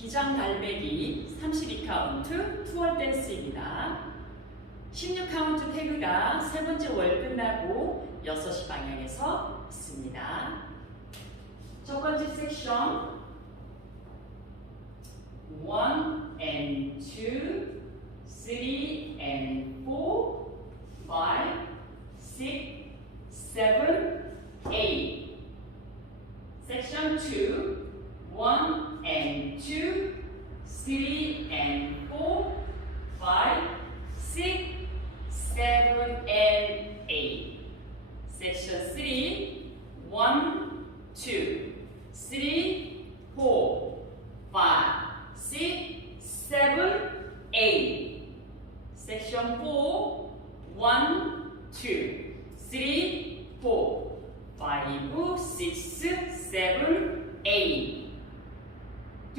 기장갈매기 32카운트 투월 댄스입니다. 16카운트 태그가 세 번째 월 끝나고 6시 방향에서 있습니다. 첫 번째 섹션 1 and 2, 3 and 4, 5, 6, 7, 8. Section 2 1 and 2, 3 and 4, 5, 6, 7 and 8. Section 3 1, 2, 3, 4, 5, 6, 7, 8. Section 4 1, 2, 3, 4, 5, 6, 7, 8.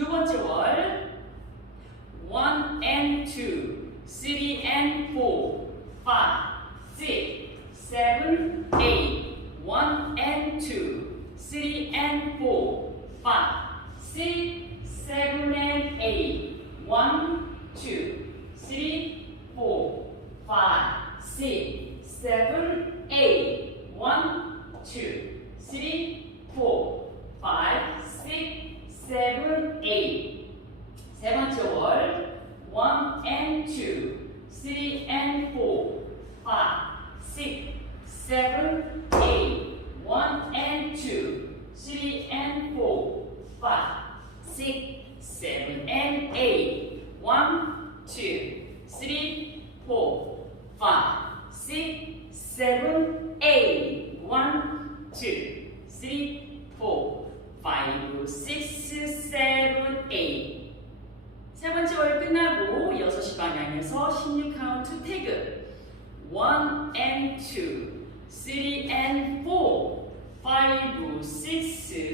두 번째 월 1 and 2, 3 and 4, 5, 6, 7, 8. 1 and 2, 3 and 4, 5, 6, 7 and 8. 1, 2, 3, 4, 5, 6, 7, 8. 1, 2, 3, 4, 5, 6, 7, 8. 세 번째 월 1 and 2, 3 and 4, 5, 6, 7, 8. 1 and 2, 3 and 4, 5, 6, 7 and 8. 1, 2, 3, 4, 5, 6, 7, 8. 1, 2, 3, 4, 5, 6, 7, 8. 세 번째 월 끝나고 6시 방향에서 16카운트 태그 1 and 2, 3 and 4, 5, 6,